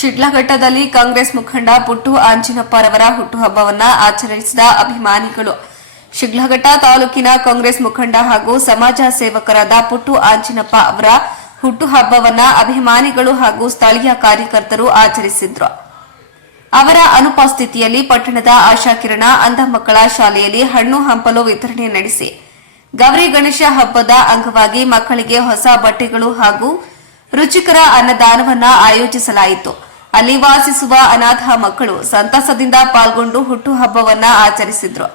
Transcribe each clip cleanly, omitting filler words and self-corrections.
ಶಿಡ್ಲಘಟ್ಟದಲ್ಲಿ ಕಾಂಗ್ರೆಸ್ ಮುಖಂಡ ಪುಟ್ಟು ಆಂಜಿನಪ್ಪರವರ ಹುಟ್ಟುಹಬ್ಬವನ್ನು ಆಚರಿಸಿದ ಅಭಿಮಾನಿಗಳು. ಶಿಡ್ಲಘಟ್ಟ ತಾಲೂಕಿನ ಕಾಂಗ್ರೆಸ್ ಮುಖಂಡ ಹಾಗೂ ಸಮಾಜ ಸೇವಕರಾದ ಪುಟ್ಟು ಆಂಜಿನಪ್ಪ ಅವರ ಹುಟ್ಟುಹಬ್ಬವನ್ನು ಅಭಿಮಾನಿಗಳು ಹಾಗೂ ಸ್ಥಳೀಯ ಕಾರ್ಯಕರ್ತರು ಆಚರಿಸಿದ್ರು. ಅವರ ಅನುಪಸ್ಥಿತಿಯಲ್ಲಿ ಪಟ್ಟಣದ ಆಶಾಕಿರಣ ಅಂಧ ಮಕ್ಕಳ ಶಾಲೆಯಲ್ಲಿ ಹಣ್ಣು ಹಂಪಲು ವಿತರಣೆ ನಡೆಸಿ ಗೌರಿ ಗಣೇಶ ಹಬ್ಬದ ಅಂಗವಾಗಿ ಮಕ್ಕಳಿಗೆ ಹೊಸ ಬಟ್ಟೆಗಳು ಹಾಗೂ ರುಚಿಕರ ಅನ್ನದಾನವನ್ನ ಆಯೋಜಿಸಲಾಯಿತು. ಅಲ್ಲಿ ವಾಸಿಸುವ ಅನಾಥ ಮಕ್ಕಳು ಸಂತಸದಿಂದ ಪಾಲ್ಗೊಂಡು ಹುಟ್ಟುಹಬ್ಬವನ್ನ ಆಚರಿಸಿದ್ರು.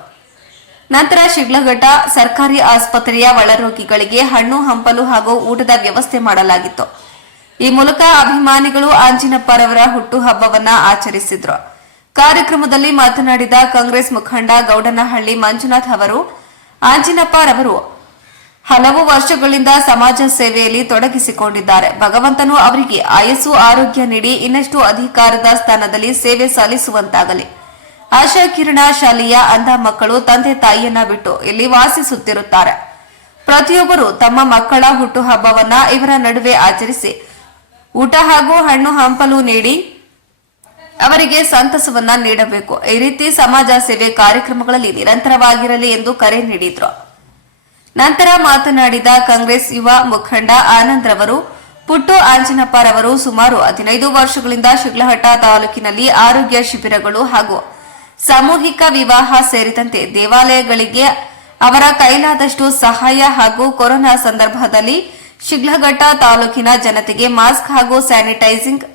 ನಂತರ ಶಿಡ್ಲಘಟ್ಟ ಸರ್ಕಾರಿ ಆಸ್ಪತ್ರೆಯ ಒಳರೋಗಿಗಳಿಗೆ ಹಣ್ಣು ಹಂಪಲು ಹಾಗೂ ಊಟದ ವ್ಯವಸ್ಥೆ ಮಾಡಲಾಗಿತ್ತು. ಈ ಮೂಲಕ ಅಭಿಮಾನಿಗಳು ಆಂಜಿನಪ್ಪರವರ ಹುಟ್ಟುಹಬ್ಬವನ್ನ ಆಚರಿಸಿದ್ರು. ಕಾರ್ಯಕ್ರಮದಲ್ಲಿ ಮಾತನಾಡಿದ ಕಾಂಗ್ರೆಸ್ ಮುಖಂಡ ಗೌಡನಹಳ್ಳಿ ಮಂಜುನಾಥ್ ಅವರು, ಆಂಜಿನಪ್ಪರವರು ಹಲವು ವರ್ಷಗಳಿಂದ ಸಮಾಜ ಸೇವೆಯಲ್ಲಿ ತೊಡಗಿಸಿಕೊಂಡಿದ್ದಾರೆ. ಭಗವಂತನು ಅವರಿಗೆ ಆಯಸ್ಸು ಆರೋಗ್ಯ ನೀಡಿ ಇನ್ನಷ್ಟು ಅಧಿಕಾರದ ಸ್ಥಾನದಲ್ಲಿ ಸೇವೆ ಸಲ್ಲಿಸುವಂತಾಗಲಿ. ಆಶಾಕಿರಣ ಶಾಲೆಯ ಅಂಧ ಮಕ್ಕಳು ತಂದೆ ತಾಯಿಯನ್ನ ಬಿಟ್ಟು ಇಲ್ಲಿ ವಾಸಿಸುತ್ತಿರುತ್ತಾರೆ. ಪ್ರತಿಯೊಬ್ಬರು ತಮ್ಮ ಮಕ್ಕಳ ಹುಟ್ಟುಹಬ್ಬವನ್ನ ಇವರ ನಡುವೆ ಆಚರಿಸಿ ಊಟ ಹಾಗೂ ಹಣ್ಣು ಹಂಪಲು ನೀಡಿ ಅವರಿಗೆ ಸಂತಸವನ್ನ ನೀಡಬೇಕು. ಈ ರೀತಿ ಸಮಾಜ ಸೇವೆ ಕಾರ್ಯಕ್ರಮಗಳಲ್ಲಿ ನಿರಂತರವಾಗಿರಲಿ ಎಂದು ಕರೆ ನೀಡಿದ್ರು. ನಂತರ ಮಾತನಾಡಿದ ಕಾಂಗ್ರೆಸ್ ಯುವ ಮುಖಂಡ ಆನಂದ್ ರವರು, ಪುಟ್ಟು ಆಂಜಿನಪ್ಪರವರು ಸುಮಾರು 15 ವರ್ಷಗಳಿಂದ ಶಿಡ್ಲಘಟ್ಟ ತಾಲೂಕಿನಲ್ಲಿ ಆರೋಗ್ಯ ಶಿಬಿರಗಳು ಹಾಗೂ ಸಾಮೂಹಿಕ ವಿವಾಹ ಸೇರಿದಂತೆ ದೇವಾಲಯಗಳಿಗೆ ಅವರ ಕೈಲಾದಷ್ಟು ಸಹಾಯ ಹಾಗೂ ಕೊರೋನಾ ಸಂದರ್ಭದಲ್ಲಿ ಶಿಡ್ಲಘಟ್ಟ ತಾಲೂಕಿನ ಜನತೆಗೆ ಮಾಸ್ಕ್ ಹಾಗೂ ಸ್ಯಾನಿಟೈಸಿಂಗ್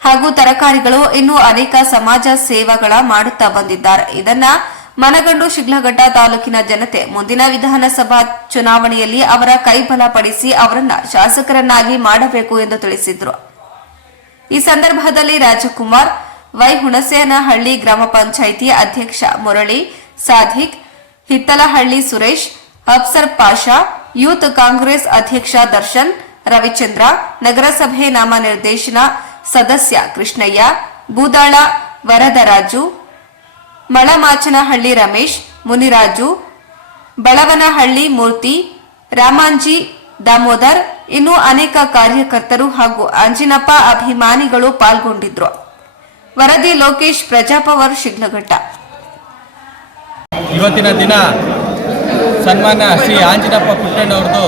ಹಾಗೂ ತರಕಾರಿಗಳು ಇನ್ನೂ ಅನೇಕ ಸಮಾಜ ಸೇವೆಗಳ ಮಾಡುತ್ತಾ ಬಂದಿದ್ದಾರೆ. ಇದನ್ನ ಮನಗಂಡು ಶಿಡ್ಲಘಟ್ಟ ತಾಲೂಕಿನ ಜನತೆ ಮುಂದಿನ ವಿಧಾನಸಭಾ ಚುನಾವಣೆಯಲ್ಲಿ ಅವರ ಕೈಬಲ ಪಡಿಸಿ ಅವರನ್ನ ಶಾಸಕರನ್ನಾಗಿ ಮಾಡಬೇಕು ಎಂದು ತಿಳಿಸಿದರು. ಈ ಸಂದರ್ಭದಲ್ಲಿ ರಾಜಕುಮಾರ್, ವೈ ಹುಣಸೇನಹಳ್ಳಿ ಗ್ರಾಮ ಪಂಚಾಯಿತಿ ಅಧ್ಯಕ್ಷ ಮುರಳಿ, ಸಾಧಿಕ್, ಹಿತ್ತಲಹಳ್ಳಿ ಸುರೇಶ್, ಅಫ್ಸರ್ ಪಾಷಾ, ಯೂತ್ ಕಾಂಗ್ರೆಸ್ ಅಧ್ಯಕ್ಷ ದರ್ಶನ್, ರವಿಚಂದ್ರ, ನಗರಸಭೆ ನಾಮ ನಿರ್ದೇಶನ ಸದಸ್ಯ ಕೃಷ್ಣಯ್ಯ, ಬೂದಾಳ ವರದರಾಜು, ಮಳಮಾಚನಹಳ್ಳಿ ರಮೇಶ್, ಮುನಿರಾಜು, ಬಳವನಹಳ್ಳಿ ಮೂರ್ತಿ, ರಾಮಾಂಜಿ ದಾಮೋದರ್, ಇನ್ನೂ ಅನೇಕ ಕಾರ್ಯಕರ್ತರು ಹಾಗೂ ಆಂಜಿನಪ್ಪ ಅಭಿಮಾನಿಗಳು ಪಾಲ್ಗೊಂಡಿದ್ರು. ವರದಿ ಲೋಕೇಶ್, ಪ್ರಜಾಪವರ್, ಶಿಡ್ಲಘಟ್ಟ. ಇವತ್ತಿನ ದಿನ ಸನ್ಮಾನ್ಯ ಶ್ರೀ ಆಂಜಿನಪ್ಪ ಪುಟ್ಟಣ್ಣವ್ರದ್ದು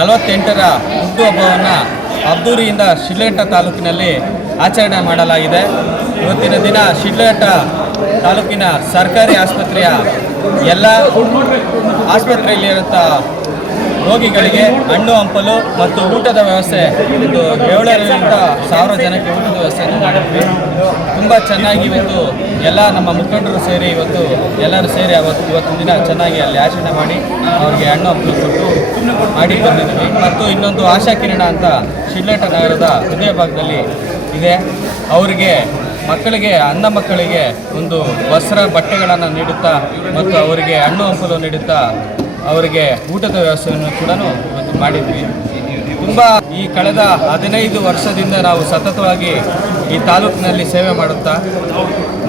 48ರ ಹುಟ್ಟುಹಬ್ಬವನ್ನು ಅದ್ದೂರಿಯಿಂದ ಶಿಡ್ಲಘಟ್ಟ ತಾಲೂಕಿನಲ್ಲಿ ಆಚರಣೆ ಮಾಡಲಾಗಿದೆ. ಇವತ್ತಿನ ದಿನ ಶಿಡ್ಲಘಟ್ಟ ತಾಲೂಕಿನ ಸರ್ಕಾರಿ ಆಸ್ಪತ್ರೆಯ ಎಲ್ಲ ಆಸ್ಪತ್ರೆಯಲ್ಲಿರುವಂಥ ರೋಗಿಗಳಿಗೆ ಹಣ್ಣು ಹಂಪಲು ಮತ್ತು ಊಟದ ವ್ಯವಸ್ಥೆ ಒಂದು 700ರಿಂದ 1000 ಜನಕ್ಕೆ ಊಟದ ವ್ಯವಸ್ಥೆಯನ್ನು ಮಾಡಿದ್ವಿ. ತುಂಬ ಚೆನ್ನಾಗಿ ಇವತ್ತು ಎಲ್ಲ ನಮ್ಮ ಮುಖಂಡರು ಸೇರಿ ಎಲ್ಲರೂ ಸೇರಿ ಇವತ್ತಿನ ದಿನ ಚೆನ್ನಾಗಿ ಅಲ್ಲಿ ಆಚರಣೆ ಮಾಡಿ ಅವರಿಗೆ ಹಣ್ಣು ಹಂಪಲು ಕೊಟ್ಟು ಮಾಡಿ ಬಂದಿದ್ವಿ. ಮತ್ತು ಇನ್ನೊಂದು ಆಶಾಕಿರಣ ಅಂತ ಶಿಡ್ಲಘಟ್ಟ ನಗರದ ಹೃದಯ ಭಾಗದಲ್ಲಿ ಇದೆ. ಅವರಿಗೆ ಅಂಧ ಮಕ್ಕಳಿಗೆ ಒಂದು ವಸ್ತ್ರ ಬಟ್ಟೆಗಳನ್ನು ನೀಡುತ್ತಾ ಮತ್ತು ಅವರಿಗೆ ಹಣ್ಣು ಹಂಪಲು ನೀಡುತ್ತಾ ಅವರಿಗೆ ಊಟದ ವ್ಯವಸ್ಥೆಯನ್ನು ಕೂಡ ಇವತ್ತು ಮಾಡಿದ್ವಿ. ತುಂಬ ಈ ಕಳೆದ 15 ವರ್ಷದಿಂದ ನಾವು ಸತತವಾಗಿ ಈ ತಾಲೂಕಿನಲ್ಲಿ ಸೇವೆ ಮಾಡುತ್ತಾ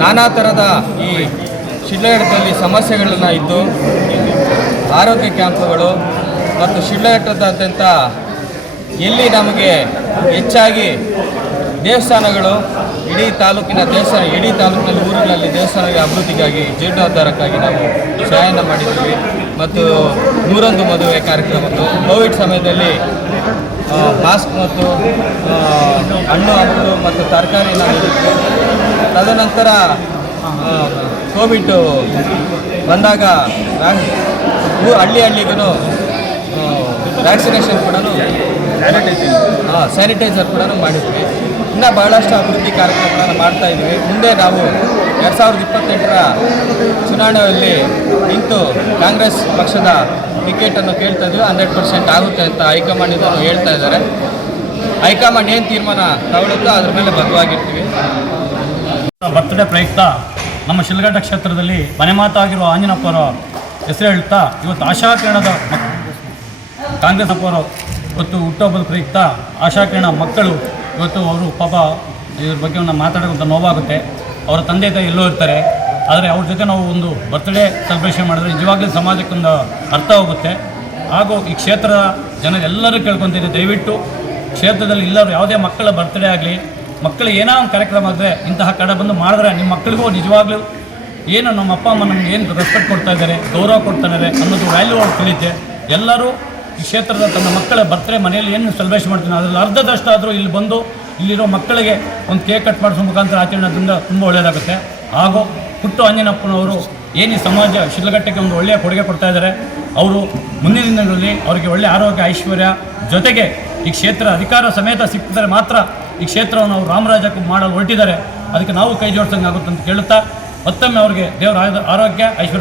ನಾನಾ ಥರದ ಈ ಶಿಡ್ಲಘಟ್ಟದಲ್ಲಿ ಸಮಸ್ಯೆಗಳನ್ನು ಇದ್ದು ಆರೋಗ್ಯ ಕ್ಯಾಂಪುಗಳು ಮತ್ತು ಶಿಡ್ಲಘಟ್ಟದಾದ್ಯಂತ ಎಲ್ಲಿ ನಮಗೆ ಹೆಚ್ಚಾಗಿ ದೇವಸ್ಥಾನಗಳು ಇಡೀ ತಾಲೂಕಿನಲ್ಲಿ ಊರಿನಲ್ಲಿ ದೇವಸ್ಥಾನಗಳ ಅಭಿವೃದ್ಧಿಗಾಗಿ ಜೀರ್ಣೋದ್ಧಾರಕ್ಕಾಗಿ ನಾವು ಸಹಾಯನ ಮಾಡಿದ್ವಿ. ಮತ್ತು 101 ಮದುವೆ ಕಾರ್ಯಕ್ರಮಗಳು ಕೋವಿಡ್ ಸಮಯದಲ್ಲಿ ಮಾಸ್ಕ್ ಮತ್ತು ಹಣ್ಣು ಹಂಪಲು ಮತ್ತು ತರಕಾರಿ ನೀಡಿದ್ವಿ. ತದನಂತರ ಕೋವಿಡ್ ಬಂದಾಗ ಹಳ್ಳಿಗೂ ವ್ಯಾಕ್ಸಿನೇಷನ್ ಕೂಡ ಸ್ಯಾನಿಟೈಸರ್ ಕೂಡ ಮಾಡಿದ್ವಿ. ಇನ್ನೂ ಬಹಳಷ್ಟು ಅಭಿವೃದ್ಧಿ ಕಾರ್ಯಕ್ರಮಗಳನ್ನು ಮಾಡ್ತಾಯಿದ್ವಿ. ಮುಂದೆ ನಾವು 2028ರ ಚುನಾವಣೆಯಲ್ಲಿ ನಿಂತು ಕಾಂಗ್ರೆಸ್ ಪಕ್ಷದ ಟಿಕೆಟನ್ನು ಕೇಳ್ತಾ ಇದ್ವಿ. 100% ಆಗುತ್ತೆ ಅಂತ ಹೈಕಮಾಂಡ್ ಹೇಳ್ತಾ ಇದ್ದಾರೆ. ಹೈಕಮಾಂಡ್ ಏನು ತೀರ್ಮಾನ ತಗೊಳ್ಳುತ್ತೋ ಅದ್ರ ಮೇಲೆ ಬದ್ಧವಾಗಿರ್ತೀವಿ. ಬರ್ತ್ಡೇ ಪ್ರಯುಕ್ತ ನಮ್ಮ ಶಿಡ್ಲಘಟ್ಟ ಕ್ಷೇತ್ರದಲ್ಲಿ ಮನೆಮಾತಾಗಿರುವ ಆಂಜಿನಪ್ಪರ ಹೆಸರು ಹೇಳ್ತಾ ಇವತ್ತು ಆಶಾಕಿರಣದ ಕಾಂಗ್ರೆಸ್ ಅಪ್ಪರು ಇವತ್ತು ಹುಟ್ಟುಹಬ್ಬದ ಪ್ರಯುಕ್ತ ಆಶಾಕಿರಣ ಮಕ್ಕಳು ಇವತ್ತು ಅವರು ಪಾಪ ಇದ್ರ ಬಗ್ಗೆ ನಾವು ಮಾತಾಡೋಂಥ ನೋವಾಗುತ್ತೆ. ಅವರ ತಂದೆ ತಾಯಿ ಎಲ್ಲೋ ಇರ್ತಾರೆ, ಆದರೆ ಅವ್ರ ಜೊತೆ ನಾವು ಒಂದು ಬರ್ತ್ಡೇ ಸೆಲೆಬ್ರೇಷನ್ ಮಾಡಿದ್ರೆ ನಿಜವಾಗ್ಲೂ ಸಮಾಜಕ್ಕೊಂದು ಅರ್ಥ ಹೋಗುತ್ತೆ. ಹಾಗೂ ಈ ಕ್ಷೇತ್ರದ ಜನ ಎಲ್ಲರೂ ಕೇಳ್ಕೊತಿದ್ದೆ, ದಯವಿಟ್ಟು ಕ್ಷೇತ್ರದಲ್ಲಿ ಎಲ್ಲರೂ ಯಾವುದೇ ಮಕ್ಕಳ ಬರ್ತ್ಡೇ ಆಗಲಿ ಮಕ್ಕಳಿಗೆ ಏನೋ ಒಂದು ಕಾರ್ಯಕ್ರಮ ಆದರೆ ಇಂತಹ ಕಡೆ ಬಂದು ಮಾಡಿದ್ರೆ ನಿಮ್ಮ ಮಕ್ಕಳಿಗೂ ನಿಜವಾಗ್ಲೂ ಏನು ನಮ್ಮ ಅಪ್ಪ ಅಮ್ಮ ನಮ್ಗೆ ಏನು ರೆಸ್ಪೆಕ್ಟ್ ಕೊಡ್ತಾ ಇದ್ದಾರೆ, ಗೌರವ ಕೊಡ್ತಾ ಇದ್ದಾರೆ ಅನ್ನೋದು ವ್ಯಾಲ್ಯೂ ಅವ್ರು ಕಲಿತೆ. ಎಲ್ಲರೂ ಈ ಕ್ಷೇತ್ರದ ತನ್ನ ಮಕ್ಕಳ ಬರ್ತ್ಡೇ ಮನೆಯಲ್ಲಿ ಏನು ಸೆಲೆಬ್ರೇಷನ್ ಮಾಡ್ತೀನಿ ಅದರಲ್ಲಿ ಅರ್ಧದಷ್ಟಾದರೂ ಇಲ್ಲಿ ಬಂದು ಇಲ್ಲಿರೋ ಮಕ್ಕಳಿಗೆ ಒಂದು ಕೇಕ್ ಕಟ್ ಮಾಡಿಸೋ ಮುಖಾಂತರ ಆಚರಣೆಯಿಂದ ತುಂಬ ಒಳ್ಳೆಯದಾಗುತ್ತೆ. ಹಾಗೂ ಪುಟ್ಟು ಆಂಜನಪ್ಪನವರು ಏನು ಈ ಸಮಾಜ ಶಿಡ್ಲಘಟ್ಟಕ್ಕೆ ಒಂದು ಒಳ್ಳೆಯ ಕೊಡುಗೆ ಕೊಡ್ತಾ ಇದ್ದಾರೆ. ಅವರು ಮುಂದಿನ ದಿನಗಳಲ್ಲಿ ಅವರಿಗೆ ಒಳ್ಳೆಯ ಆರೋಗ್ಯ ಐಶ್ವರ್ಯ ಜೊತೆಗೆ ಈ ಕ್ಷೇತ್ರ ಅಧಿಕಾರ ಸಮೇತ ಸಿಕ್ಕಿದರೆ ಮಾತ್ರ ಈ ಕ್ಷೇತ್ರವನ್ನು ಅವರು ರಾಮರಾಜಕ್ಕೆ ಮಾಡಲು ಹೊರಟಿದ್ದಾರೆ. ಅದಕ್ಕೆ ನಾವು ಕೈ ಜೋಡಿಸಂಗೆ ಆಗುತ್ತೆ ಅಂತ ಕೇಳುತ್ತಾ ಮತ್ತೊಮ್ಮೆ ಅವರಿಗೆ ದೇವರ ಆರೋಗ್ಯ ಐಶ್ವರ್ಯ